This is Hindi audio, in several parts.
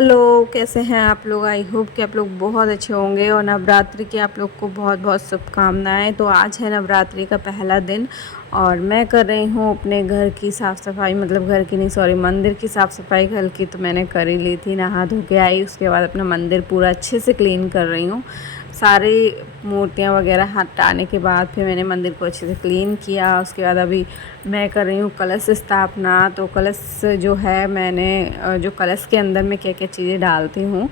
हेलो, कैसे हैं आप लोग। आई होप कि आप लोग बहुत अच्छे होंगे और नवरात्रि की आप लोग को बहुत बहुत शुभकामनाएं। तो आज है नवरात्रि का पहला दिन और मैं कर रही हूँ अपने घर की साफ़ सफाई, मतलब घर की नहीं सॉरी मंदिर की साफ़ सफाई कल की तो मैंने कर ही ली थी। नहा धो के आई, उसके बाद अपना मंदिर पूरा अच्छे से क्लीन कर रही हूँ। सारी मूर्तियाँ वगैरह हटाने के बाद फिर मैंने मंदिर को अच्छे से क्लीन किया। उसके बाद अभी मैं कर रही हूँ कलश स्थापना। तो कलश जो है मैंने जो कलश के अंदर में क्या क्या चीज़ें डालती हूँ,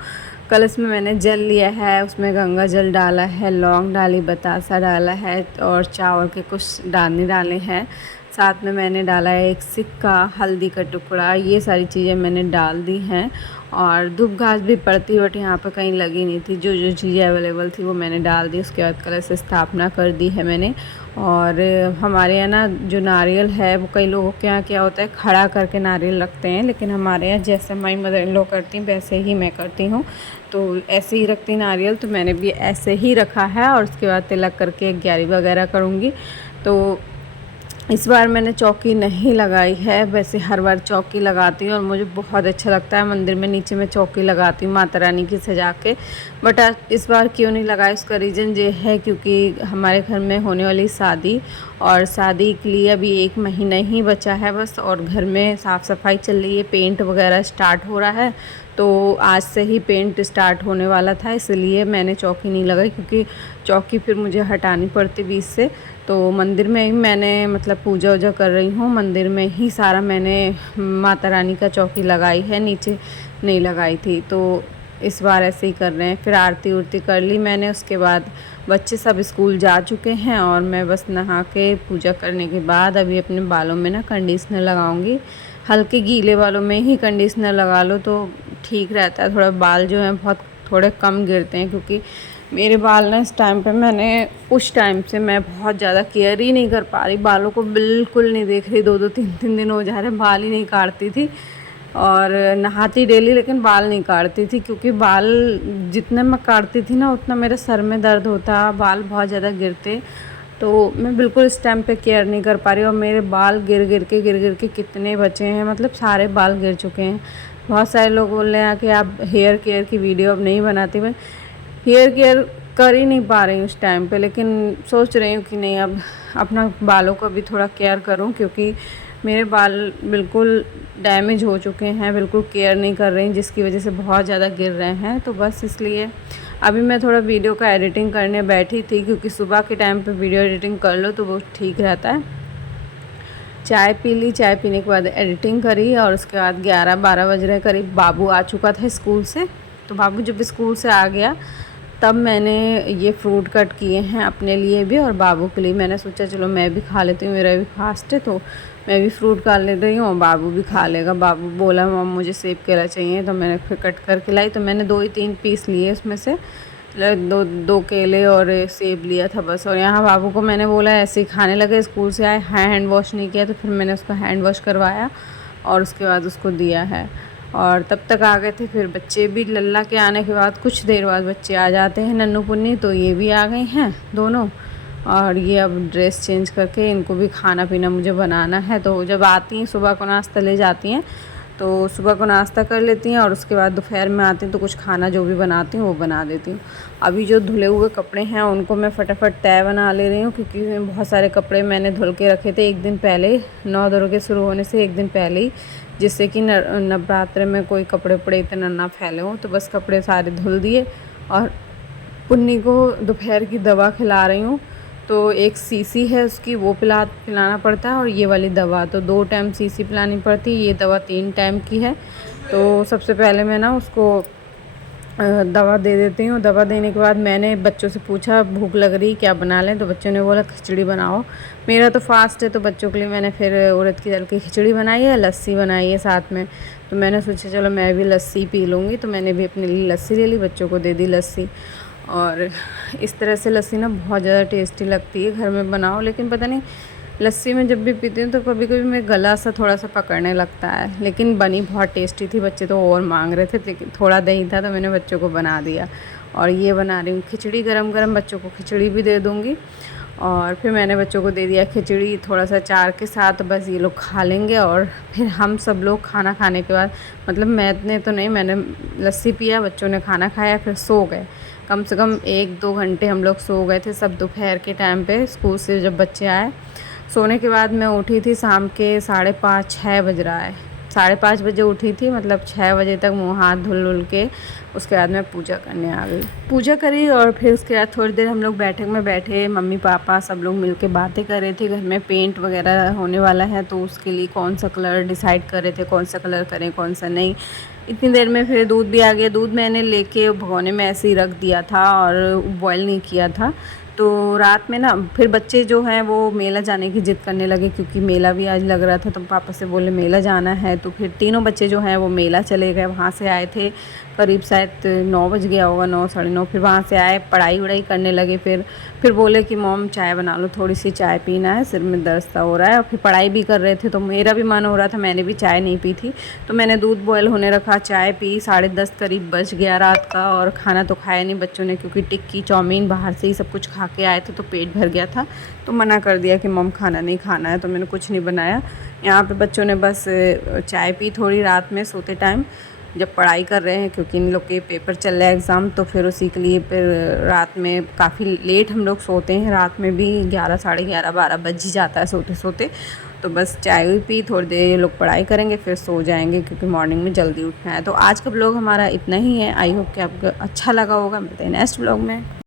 कलश में मैंने जल लिया है, उसमें गंगा जल डाला है, लौंग डाली, बतासा डाला है और चावल के कुछ दाने डाले हैं। साथ में मैंने डाला है एक सिक्का, हल्दी का टुकड़ा, ये सारी चीज़ें मैंने डाल दी हैं। और धूप घास भी पड़ती बट यहाँ पर कहीं लगी नहीं थी, जो जो चीज़ें अवेलेबल थी वो मैंने डाल दी। उसके बाद कलश स्थापना कर दी है मैंने। और हमारे यहाँ ना जो नारियल है वो कई लोगों के यहाँ क्या होता है खड़ा करके नारियल रखते हैं, लेकिन हमारे यहाँ जैसे हमारी मदर इन लॉ करती हैं वैसे ही मैं करती हूँ। तो ऐसे ही रखती नारियल, तो मैंने भी ऐसे ही रखा है। और उसके बाद तिलक करके ग्यारह वगैरह करूँगी। तो इस बार मैंने चौकी नहीं लगाई है, वैसे हर बार चौकी लगाती हूँ और मुझे बहुत अच्छा लगता है मंदिर में नीचे में चौकी लगाती हूँ माता रानी की सजा के। बट इस बार क्यों नहीं लगाई, उसका रीज़न ये है क्योंकि हमारे घर में होने वाली शादी, और शादी के लिए अभी 1 महीना ही बचा है बस, और घर में साफ़ सफाई चल रही है, पेंट वगैरह स्टार्ट हो रहा है। तो आज से ही पेंट स्टार्ट होने वाला था, इसलिए मैंने चौकी नहीं लगाई, क्योंकि चौकी फिर मुझे हटानी पड़ती बीच से। तो मंदिर में ही मैंने मतलब पूजा वूजा कर रही हूँ, मंदिर में ही सारा मैंने माता रानी का चौकी लगाई है, नीचे नहीं लगाई थी। तो इस बार ऐसे ही कर रहे हैं। फिर आरती उरती कर ली मैंने, उसके बाद बच्चे सब स्कूल जा चुके हैं और मैं बस नहा के पूजा करने के बाद अभी अपने बालों में ना कंडीशनर लगाऊंगी। हल्के गीले बालों में ही कंडीशनर लगा लो तो ठीक रहता है, थोड़ा बाल जो हैं बहुत थोड़े कम गिरते हैं। क्योंकि मेरे बाल ना इस टाइम पे मैंने कुछ टाइम से मैं बहुत ज़्यादा केयर ही नहीं कर पा रही, बालों को बिल्कुल नहीं देख रही। 2-2 3-3 दिन हो जा रहे बाल ही नहीं काटती थी, और नहाती डेली लेकिन बाल नहीं काटती थी। क्योंकि बाल जितने मैं काटती थी ना उतना मेरे सर में दर्द होता, बाल बहुत ज़्यादा गिरते। तो मैं बिल्कुल इस टाइम पे केयर नहीं कर पा रही, और मेरे बाल गिर गिर के कितने बचे हैं, मतलब सारे बाल गिर चुके हैं। बहुत सारे लोग बोल रहे हैं कि आप हेयर केयर की वीडियो अब नहीं बनाती। मैं हेयर केयर कर ही नहीं पा रही हूँ उस टाइम पे, लेकिन सोच रही हूँ कि नहीं अब अपना बालों का भी थोड़ा केयर करूँ, क्योंकि मेरे बाल बिल्कुल डैमेज हो चुके हैं, बिल्कुल केयर नहीं कर रही, जिसकी वजह से बहुत ज़्यादा गिर रहे हैं। तो बस इसलिए अभी मैं थोड़ा वीडियो का एडिटिंग करने बैठी थी, क्योंकि सुबह के टाइम पे वीडियो एडिटिंग कर लो तो वो ठीक रहता है। चाय पी ली, चाय पीने के बाद एडिटिंग करी, और उसके बाद 11-12 बज रहे करीब बाबू आ चुका था स्कूल से। तो बाबू जब स्कूल से आ गया तब मैंने ये फ्रूट कट किए हैं अपने लिए भी और बाबू के लिए। मैंने सोचा चलो मैं भी खा लेती हूँ, मेरा भी फास्ट है, तो मैं भी फ्रूट खा ले रही हूँ और बाबू भी खा लेगा। बाबू बोला मम्मा मुझे सेब केला चाहिए, तो मैंने फिर कट करके लाई। तो मैंने 2 ही 3 पीस लिए उसमें से, दो दो केले और सेब लिया था बस। और यहाँ बाबू को मैंने बोला ऐसे ही खाने लगे, स्कूल से आए, हैंड वॉश नहीं किया, तो फिर मैंने उसको हैंड वॉश करवाया और उसके बाद उसको दिया है। और तब तक आ गए थे फिर बच्चे भी। लल्ला के आने के बाद कुछ देर बाद बच्चे आ जाते हैं, नन्नू पुन्नी, तो ये भी आ गए हैं दोनों। और ये अब ड्रेस चेंज करके इनको भी खाना पीना मुझे बनाना है। तो जब आती हैं सुबह को नाश्ता ले जाती हैं, तो सुबह को नाश्ता कर लेती हैं और उसके बाद दोपहर में आती हैं तो कुछ खाना जो भी बनाती हूँ वो बना देती हूँ। अभी जो धुले हुए कपड़े हैं उनको मैं फटाफट तय बना ले रही हूँ, क्योंकि बहुत सारे कपड़े मैंने धुल के रखे थे एक दिन पहले, 9 दुर्गे शुरू होने से एक दिन पहले ही, जिससे कि नवरात्र में कोई कपड़े उपड़े इतना ना फैले हों। तो बस कपड़े सारे धुल दिए और पुन्नी को दोपहर की दवा खिला रही हूँ। तो एक शीशी है उसकी, वो पिलाना पड़ता है, और ये वाली दवा तो 2 टाइम शीशी पिलानी पड़ती है, ये दवा 3 टाइम की है। तो सबसे पहले मैं ना उसको दवा दे देती हूँ। दवा देने के बाद मैंने बच्चों से पूछा भूख लग रही क्या बना लें, तो बच्चों ने बोला खिचड़ी बनाओ। मेरा तो फास्ट है, तो बच्चों के लिए मैंने फिर उड़द की दाल की खिचड़ी बनाई है, लस्सी बनाई है साथ में। तो मैंने सोचा चलो मैं भी लस्सी पी लूँगी, तो मैंने भी अपने लिए लस्सी ले ली, बच्चों को दे दी लस्सी। और इस तरह से लस्सी ना बहुत ज़्यादा टेस्टी लगती है घर में बनाओ। लेकिन पता नहीं लस्सी में जब भी पीती हूँ तो कभी कभी मेरा गला सा थोड़ा सा पकड़ने लगता है, लेकिन बनी बहुत टेस्टी थी। बच्चे तो और मांग रहे थे, लेकिन थोड़ा दही था तो मैंने बच्चों को बना दिया। और ये बना रही हूँ खिचड़ी, गरम गरम बच्चों को खिचड़ी भी दे दूँगी। और फिर मैंने बच्चों को दे दिया खिचड़ी थोड़ा सा चार के साथ, बस ये लोग खा लेंगे। और फिर हम सब लोग खाना खाने के बाद, मतलब मैंने तो नहीं, मैंने लस्सी पिया, बच्चों ने खाना खाया, फिर सो गए। कम से कम 1-2 घंटे हम लोग सो गए थे सब दोपहर के टाइम पे स्कूल से जब बच्चे आए। सोने के बाद मैं उठी थी शाम के 5:30-6 बज रहा है, 5:30 बजे उठी थी, मतलब 6 बजे तक मुँह हाथ धुल के उसके बाद मैं पूजा करने आ गई। पूजा करी और फिर उसके बाद थोड़ी देर हम लोग बैठक में बैठे, मम्मी पापा सब लोग मिल के बातें कर रहे थे। घर में पेंट वगैरह होने वाला है तो उसके लिए कौन सा कलर डिसाइड कर रहे थे, कौन सा कलर करें कौन सा नहीं। इतनी देर में फिर दूध भी आ गया। दूध मैंने लेके भगोने में ऐसे ही रख दिया था और बॉयल नहीं किया था। तो रात में ना फिर बच्चे जो हैं वो मेला जाने की ज़िद करने लगे, क्योंकि मेला भी आज लग रहा था। तो पापा से बोले मेला जाना है, तो फिर तीनों बच्चे जो हैं वो मेला चले गए। वहाँ से आए थे करीब शायद 9 बज गया होगा, 9 साढ़े 9। फिर वहाँ से आए, पढ़ाई वढ़ाई करने लगे। फिर बोले कि मॉम चाय बना लो, थोड़ी सी चाय पीना है, सिर में दर्द सा हो रहा है। और फिर पढ़ाई भी कर रहे थे तो मेरा भी मन हो रहा था, मैंने भी चाय नहीं पी थी। तो मैंने दूध बॉयल होने रखा, चाय पी, 10:30 करीब बज गया रात का। और खाना तो खाया नहीं बच्चों ने, क्योंकि टिक्की चाउमीन बाहर से ही सब कुछ खा के आए थे तो पेट भर गया था। तो मना कर दिया कि मॉम खाना नहीं खाना है, तो मैंने कुछ नहीं बनाया। यहाँ पे बच्चों ने बस चाय पी थोड़ी रात में सोते टाइम, जब पढ़ाई कर रहे हैं, क्योंकि इन लोग के पेपर चल रहे हैं एग्ज़ाम। तो फिर उसी के लिए फिर रात में काफ़ी लेट हम लोग सोते हैं, रात में भी 11 साढ़े 11 12 बज ही जाता है सोते सोते। तो बस चाय भी पी, थोड़ी देर ये लोग पढ़ाई करेंगे फिर सो जाएंगे, क्योंकि मॉर्निंग में जल्दी उठना है। तो आज का ब्लॉग हमारा इतना ही है। आई होप कि आपको अच्छा लगा होगा। मिलते हैं नेक्स्ट ब्लॉग में।